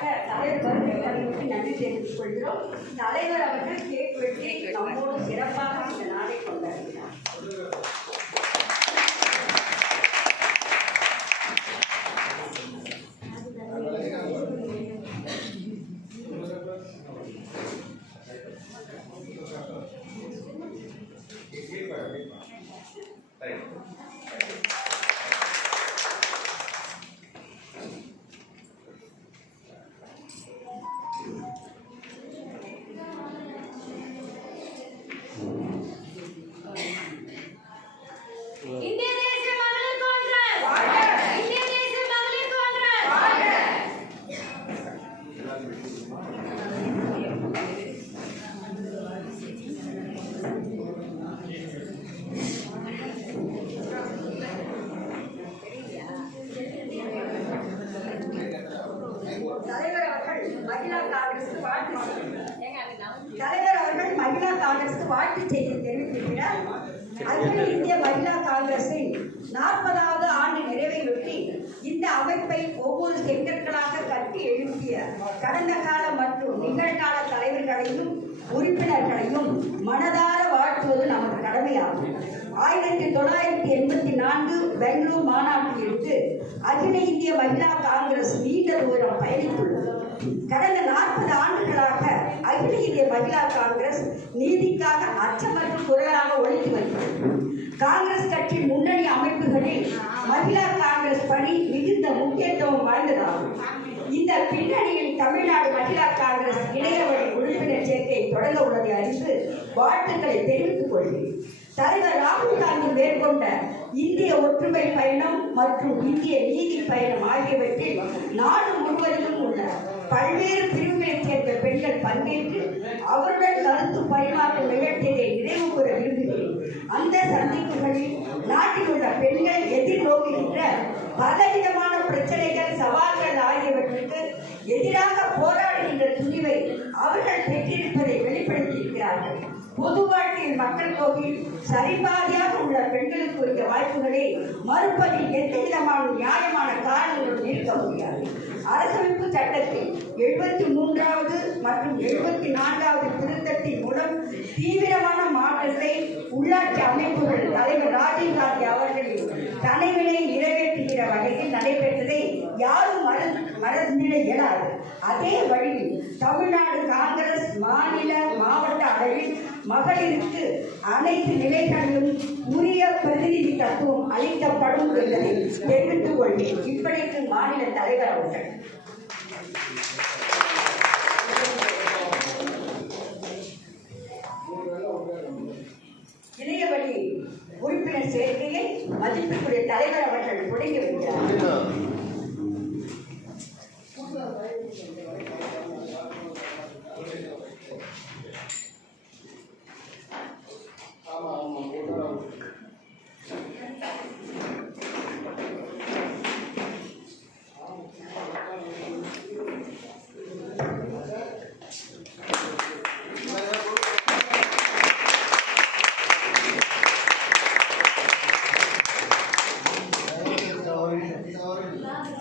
விழாவிற்காக தலைவர் வருகை பதிவுக்கு நன்றி தெரிவித்துக் கொள்கிறோம். தலைவர் அவர்கள் கேக் வெட்டி நம்மோடு சிறப்பாக இந்த நாளை கொண்டாடுகிறார். மனதார வாழ்த்துவது நமது கடமையாகும். ஆயிரத்தி தொள்ளாயிரத்தி எண்பத்தி நான்கு பெங்களூர் மாநாட்டிலிருந்து அகில இந்திய மகிழா காங்கிரஸ் நீண்ட தூரம் பயணித்துள்ளது. கடந்த நாற்பது ஆண்டுகளாக அகில இந்திய மகிழா காங்கிரஸ் நீதிக்காக அச்சமற்ற குரலாக ஒழித்து வருகிறது. காங்கிரஸ் கட்சி முன்னணி அமைப்புகளில் மகிழா காங்கிரஸ் பணி மிகுந்த முக்கியத்துவம் வாய்ந்ததாகும். இந்த பின்னணியில் தமிழ்நாடு மகிழா காங்கிரஸ் இணையவழி உறுப்பினர் சேர்க்கை தொடங்க உள்ளதை அறிந்து வாழ்த்துக்களை தெரிவித்துக் கொள்கிறேன். தலைவர் ராகுல் காந்தி மேற்கொண்ட இந்திய ஒற்றுமை பயணம் மற்றும் இந்திய நீதி பயணம் ஆகியவற்றில் நாடு முழுவதிலும் உள்ள பல்வேறு பிரிவுகளைச் சேர்ந்த பெண்கள் பங்கேற்று அவருடன் கருத்து பரிமாற்றம் மக்கள் தொகையில் சரிபாதியாக உள்ள பெண்களுக்கு உரிய வாய்ப்புகளை மறுப்பதில் எந்த விதமான நியாயமான காரணங்களும் இருக்க முடியாது. அரசமைப்பு சட்டத்தில் எழுபத்தி மூன்றாவது மற்றும் எழுபத்தி நான்காவது திருத்தத்தின் மூலம் தீவிரமான மாற்றத்தை உள்ளாட்சி அமைப்புகள் தலைவர் ராஜீவ் காந்தி அவர்களின் தலைவினை நிறைவேற்றுகிற வகையில் நடைபெற்றதை யாரும் மற மறந்திட இயலாது. அதே வழியில் தமிழ்நாடு காங்கிரஸ் மாநில மாவட்ட அளவில் மகளிருக்கு அனைத்து நிலைகளிலும் உரிய பிரதிநிதி தத்துவம் அளிக்கப்படும் என்பதை தெரிவித்துக் கொள்வேன் இப்படிக்கு மாநில தலைவர் அவர்கள். இணையவழி உறுப்பினர் சேர்க்கையை மதிப்பிற்குரிய தலைவர் அவர்கள் தொடங்கி வைக்கிறார்.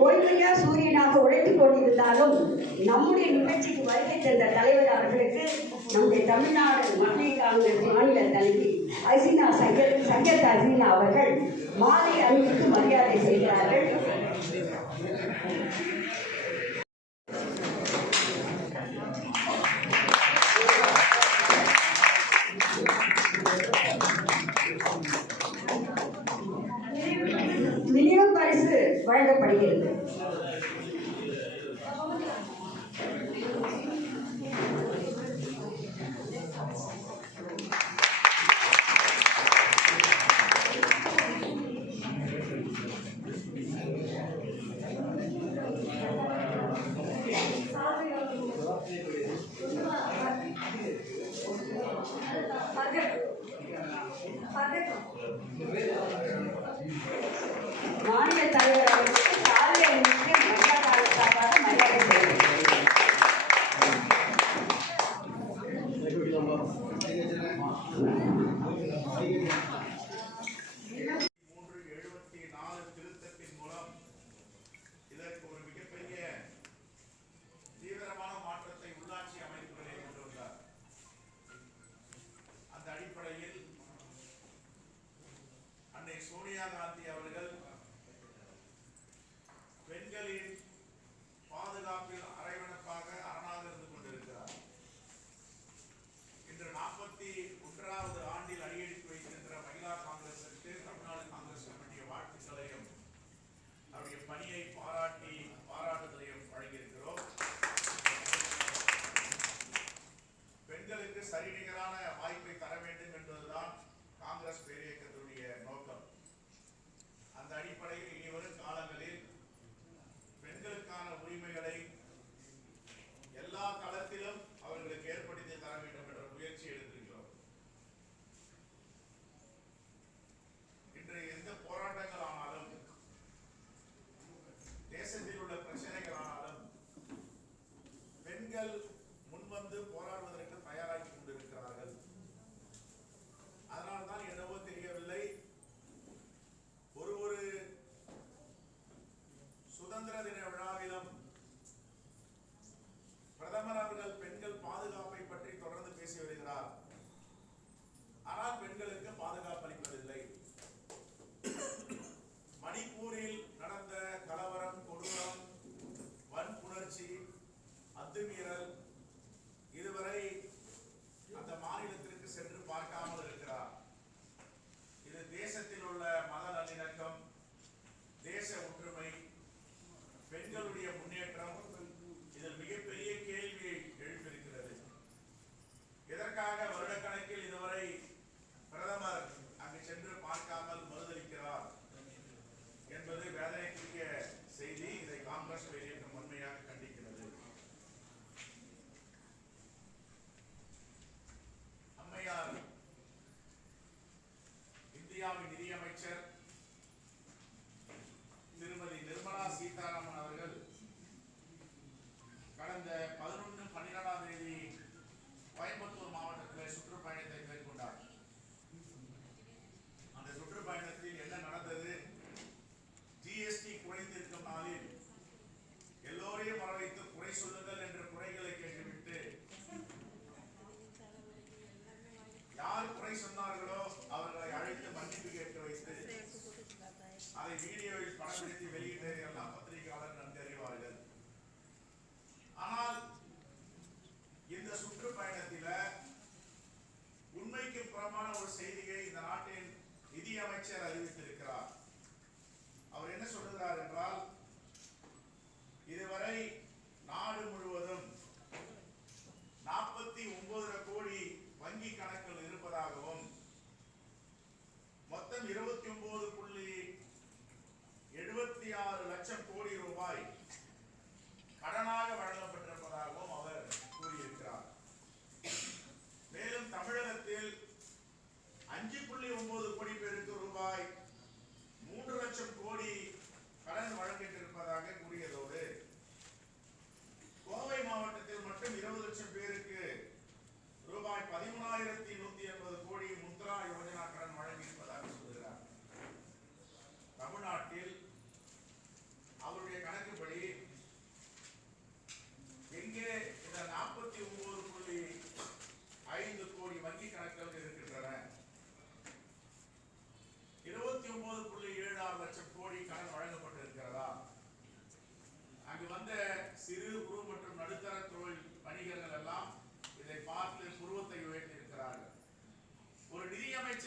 ஓய்மையா சூரியனாக உழைத்துக் கொண்டிருந்தாலும் நம்முடைய நிகழ்ச்சிக்கு வருகை தந்த தலைவர் அவர்களுக்கு நம்முடைய தமிழ்நாடு மகளிர் காங்கிரஸ் மாநில தலைவி அசினா சங்கர் சங்கர் அசினா அவர்கள் சரிநிகரான வாய்ப்பை தர வேண்டும் என்பதுதான் காங்கிரஸ் பெரிய வங்கி கணக்குகள்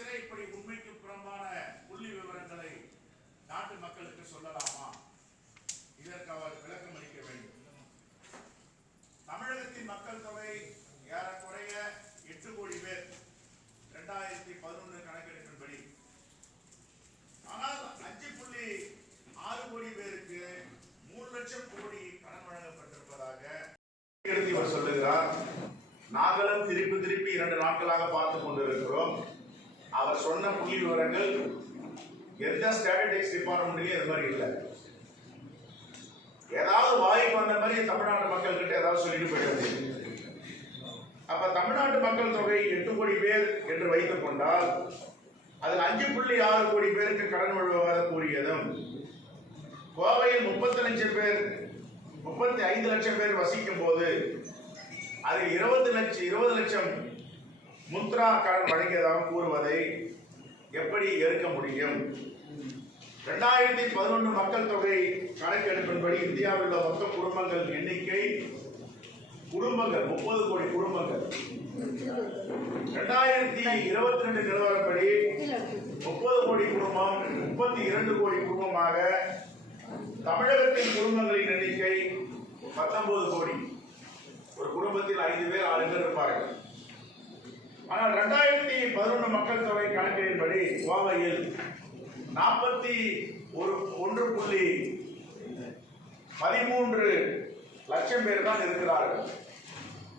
அமைச்சரே இப்படி உண்மைக்கு புறம்பான புள்ளி விவரங்களை நாட்டு மக்களுக்கு சொல்லலாமா? இதற்கு அவர் விளக்கம் அளிக்க வேண்டும். தமிழகத்தின் மக்கள் தொகை ஏறக்குறைய எட்டு கோடி பேர். இரண்டாயிரத்தி பதினொன்று கணக்கெடுப்பின்படி. ஆனால் அஞ்சு புள்ளி ஆறு கோடி பேருக்கு மூணு லட்சம் கோடி கடன் வழங்கப்பட்டிருப்பதாக சொல்லுகிறார். நாங்களும் திருப்பி திருப்பி இரண்டு நாட்களாக பார்த்து கொண்டிருக்கிறோம். அவர் சொன்ன புள்ளி விவரங்கள் எந்த ஸ்டாட்டிஸ்டிக்ஸ் டிபார்ட்மெண்ட்லயும் இது மாதிரி இல்லை. ஏதாவது வாய்ப்பு வந்த மாதிரி தமிழ்நாட்டு மக்கள் கிட்ட ஏதாவது சொல்லிட்டு போயிடுது அப்ப தமிழ்நாட்டு மக்கள் தொகை எட்டு கோடி பேர் என்று வைத்துக் கொண்டால் அதில் அஞ்சு புள்ளி ஆறு கோடி பேருக்கு கடன் வழங்குவதாக கூறியதும் கோவையில் முப்பத்தி லட்சம் பேர் முப்பத்தி ஐந்து லட்சம் பேர் வசிக்கும் போது அதில் இருபது லட்சம் இருபது லட்சம் முத்ரா கடன் வழங்கியதாக கூறுவதை எப்படி ஏற்க முடியும்? இரண்டாயிரத்தி பதினொன்று மக்கள் தொகை கணக்கெடுப்பின்படி இந்தியாவில் உள்ள மொத்த குடும்பங்கள் எண்ணிக்கை குடும்பங்கள் முப்பது கோடி குடும்பங்கள். இரண்டாயிரத்தி இருபத்தி ரெண்டு நிலவரப்படி முப்பது கோடி குடும்பம் முப்பத்தி இரண்டு கோடி குடும்பமாக தமிழகத்தின் குடும்பங்களின் எண்ணிக்கை பத்தொன்பது கோடி. ஒரு குடும்பத்தில் ஐந்து பேர் ஆறு பேர் இருப்பார்கள். ஆனால் ரெண்டாயிரத்தி பதினொன்று மக்கள் தொகை கணக்கின்படி கோவையில் நாற்பத்தி ஒரு ஒன்று புள்ளி பதிமூன்று லட்சம் பேர் தான் இருக்கிறார்கள்.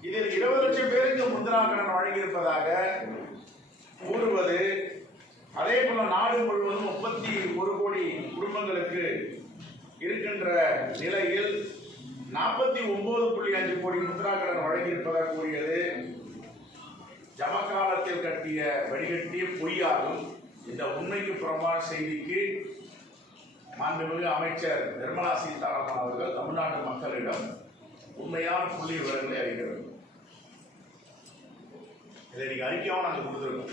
இதில் இருபது லட்சம் பேருக்கு முத்ரா கடன் வழங்கியிருப்பதாக கூறுவது அதே போல நாடு முழுவதும் முப்பத்தி ஒரு கோடி குடும்பங்களுக்கு இருக்கின்ற நிலையில் நாற்பத்தி ஒன்பது புள்ளி அஞ்சு கோடி முந்திரா கடன் வழங்கியிருப்பதாக கூறியது. ஜமகாலத்தில் கட்டிய வடிகட்டிய பொய்யாகும் இந்த உண்மைக்கு புறம்பான செய்திக்கு மாண்புமிகு அமைச்சர் நிர்மலா சீதாராமன் அவர்கள் தமிழ்நாட்டு மக்களிடம் உண்மையான புள்ளி விவரங்களை அறிகிறது இதை நீங்கள் அறிக்கையாவும் நாங்கள் கொடுத்துருக்கோம்.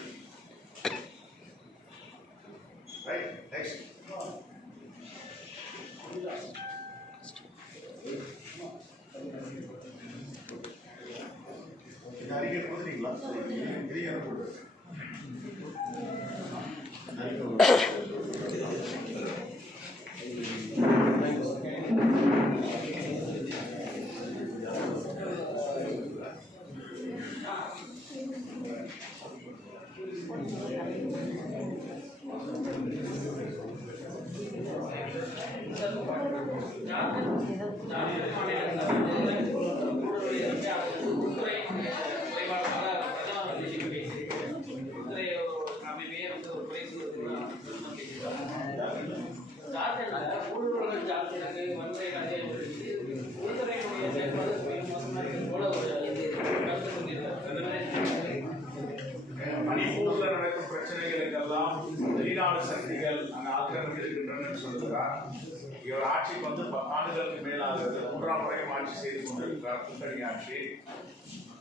ஆட்சிக்கு வந்து பத்தாண்டுகளுக்கு மேலாகிறது மூன்றாம் முறையும் ஆட்சி செய்து கொண்டிருக்கிறார் கூட்டணி ஆட்சி.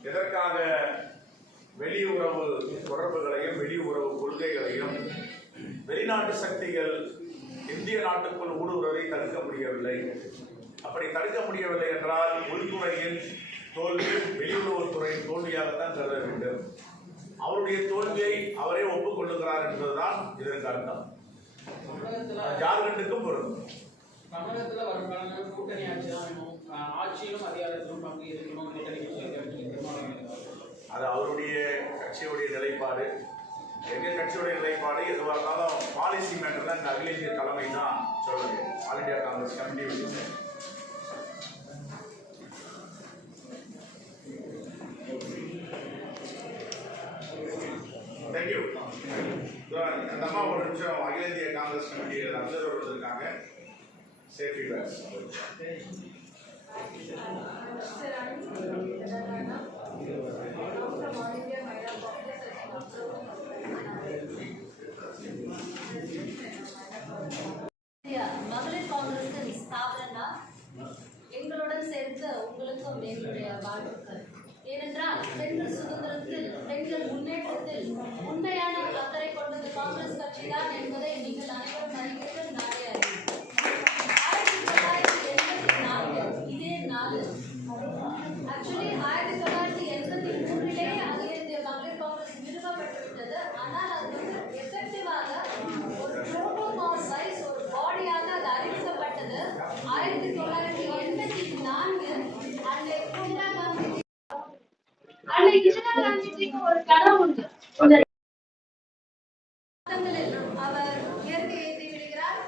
எதற்காக வெளியுறவு தொடர்புகளையும் வெளியுறவு கொள்கைகளையும் வெளிநாட்டு சக்திகள் இந்திய நாட்டுக்குள் ஊடுருவதை தடுக்க முடியவில்லை? அப்படி தடுக்க முடியவில்லை என்றால் உள்துறையின் தோல்வி வெளியுறவுத்துறையின் தோல்வியாகத்தான் கருத வேண்டும். அவருடைய தோல்வியை அவரே ஒப்புக்கொள்ளுகிறார் என்பதுதான் இதற்கு அர்த்தம். ஜார்க்கண்டுக்கும் பொருந்தும். தமிழகத்துல வரும் காலங்களில் கூட்டணி ஆட்சி தான் வேணும் ஆட்சியிலும் அதிகாரத்திலும் பங்கு இருக்கணும் கூட்டணி அது அவருடைய கட்சியுடைய நிலைப்பாடு. எங்க கட்சியுடைய நிலைப்பாடு? எதுவாக இருந்தாலும் பாலிசி மேட்டர்ல இந்த அகில இந்திய தலைமை தான் சொல்லுங்க all India Congress committee thank you அந்த அம்மா ஒரு நிமிஷம் அகில இந்திய காங்கிரஸ் கமிட்டியில் அப்சர்வர் வந்திருக்காங்க சேஃப்டி பேக்ஸ் மகளிர் காங்கிரஸின் ஸ்தாபனா எங்களுடன் சேர்த்து உங்களுக்கும் எங்களுடைய வாழ்த்துக்கள். ஏனென்றால் பெண்கள் சுதந்திரத்தில் பெண்கள் முன்னேற்றத்தில் உண்மையான அக்கறை கொண்டது காங்கிரஸ் கட்சி தான் என்பதை நீங்கள் அனைவரும் அறிவீர்கள் நாளே அறிவீர்கள் ஆயிரத்தி தொள்ளாயிரத்தி எண்பத்தி நான்கு இதே நாள் ஆக்சுவலி ஆயிரத்தி தொள்ளாயிரத்தி எண்பத்தி மூன்றிலே அகில இந்திய மகளிர் காங்கிரஸ் நிறுவப்பட்டுவிட்டது ஆனால் அது வந்து எஃபெக்டிவாக ஒரு புரோட்டோகால் வைஸ் ஒரு பாடியாக அது அறிவிக்கப்பட்டது ஆயிரத்தி தொள்ளாயிரத்தி எண்பத்தி நான்கு அன்னை இந்திரா காந்தி அன்னை இந்திரா காந்திஜிக்கு ஒரு கனவு உண்டு இந்த மாதங்களில் அவர் இயற்கை ஏற்றி விடுகிறார்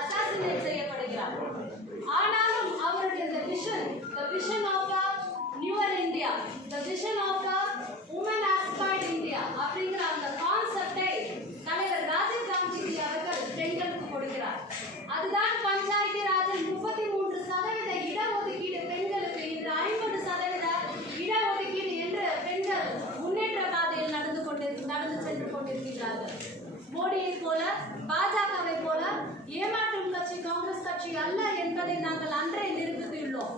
அசாசினேட் செய்யப்படுகிறார் ஆனாலும் அவருடைய the vision the vision of a newer India the vision of a women aspired India அப்படிங்கிற அந்த கான்செப்டை தலைவர் ராஜீவ் காந்திஜி அவர்கள் போடுகிறார் அதுதான் பஞ்சாயத்து ராஜன் முப்பத்தி மூன்று சதவீத இடஒதுக்கீடு பெண்களுக்கு இன்று ஐம்பது சதவீத இடஒதுக்கீடு என்று பெண்கள் முன்னேற்ற பாதையில் நடந்து கொண்டு நடந்து சென்று கொண்டிருக்கிறார்கள் மோடியை போல பாஜகவை போல ஏமாற்றும் கட்சி காங்கிரஸ் கட்சி அல்ல என்பதை நாங்கள் அன்றே நிரூபித்துள்ளோம்.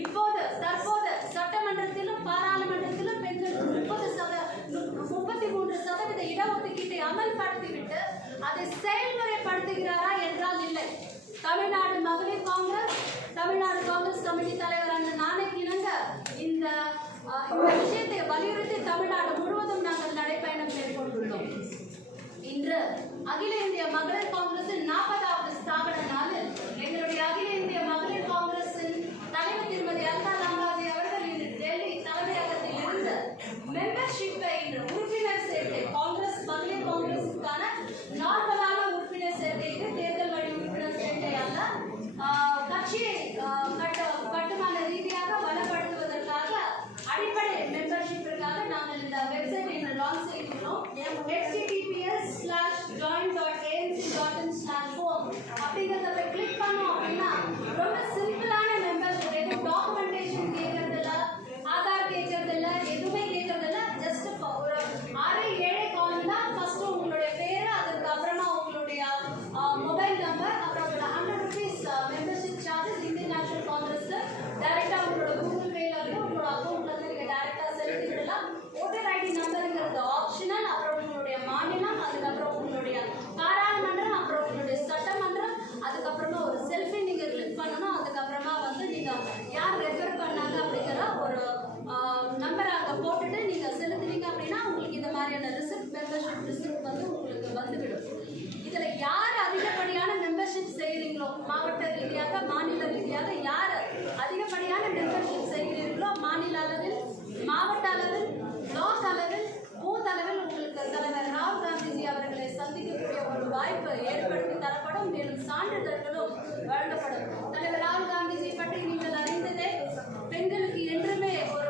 இப்போது தற்போது சட்டமன்றத்திலும் பாராளுமன்ற பெண்களுக்கு முப்பது சத முப்பத்தி மூன்று சதவீத இடஒதுக்கீட்டை அமல்படுத்திவிட்டு அதை செயல்முறைப்படுத்துகிறாரா என்றால் இல்லை. தமிழ்நாடு மகளிர் காங்கிரஸ் தமிழ்நாடு காங்கிரஸ் கமிட்டி தலைவர் அண்ணன் நாளைக்கு இணங்க இந்த விஷயத்தை வலியுறுத்தி தமிழ்நாடு முழுவதும் நாங்கள் நடைப்பயணம் மேற்கொண்டுள்ளோம். இன்று அகில இந்திய மகளிர் காங்கிரசின் நாற்பதாவது ஸ்தாபன நாளில் எங்களுடைய அகில இந்திய மகளிர் காங்கிரஸ் ரிசிப்ட் வந்து உங்களுக்கு வந்துவிடும். இதுல யார் அதிகப்படியான மெம்பர்ஷிப் செய்கிறீங்களோ மாவட்ட ரீதியாக மாநில ரீதியாக யார் அதிகப்படியான மெம்பர்ஷிப் செய்கிறீர்களோ மாநில அளவில் மாவட்ட அளவில் பிளாக் அளவில் பூத் அளவில் உங்களுக்கு தலைவர் ராகுல் காந்திஜி அவர்களை சந்திக்கக்கூடிய ஒரு வாய்ப்பு ஏற்படுத்தி தரப்படும். மேலும் சான்றிதழ்களும் வழங்கப்படும். தலைவர் ராகுல் காந்திஜி பற்றி நீங்கள் அறிந்ததே பெண்களுக்கு என்றுமே ஒரு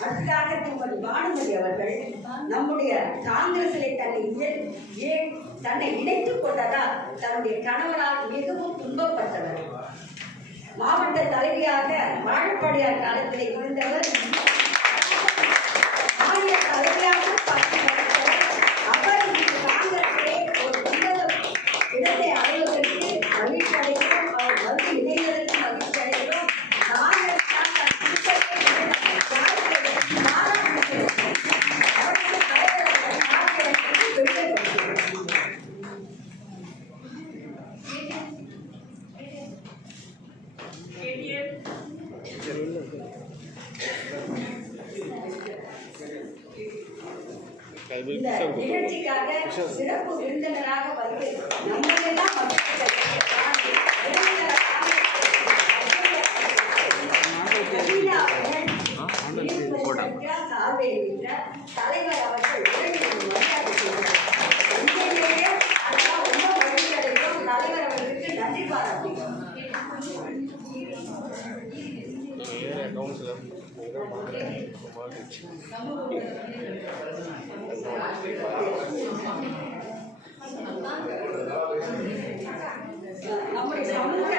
அடுத்ததாக திருமதி பானுமதி அவர்கள் நம்முடைய காங்கிரசிலே தன்னை தன்னை இணைத்துக் கொண்டதால் தன்னுடைய கணவனால் மிகவும் துன்பப்பட்டவர். மாவட்ட தலைவியாக வாழப்பாடியார் காலத்திலே இருந்தவர் இந்த நிகழ்ச்சிக்காக சிறப்பு விருந்தினராக வந்து நம்மளெல்லாம் தலைவர் அவர்கள் தலைவர் அவர்களுக்கு நன்றி பாராட்டுகிறோம் கவுன்சிலர் நம்முடைய சமூக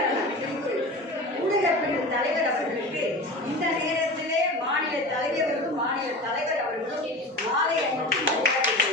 ஊடக தலைவர் அவர்களுக்கு இந்த நேரத்திலே மாநில தலைவர்களும் மாநில தலைவர் அவர்களும் மாலை அணிவித்து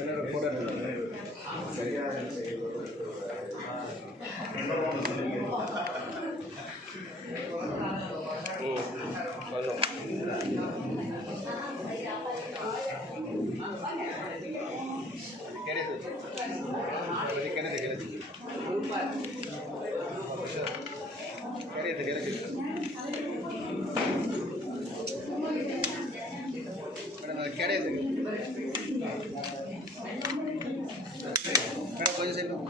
என்னோட கூட சரியாக கிடையாது கிடையாது கிடையாது 对，还有国际监控。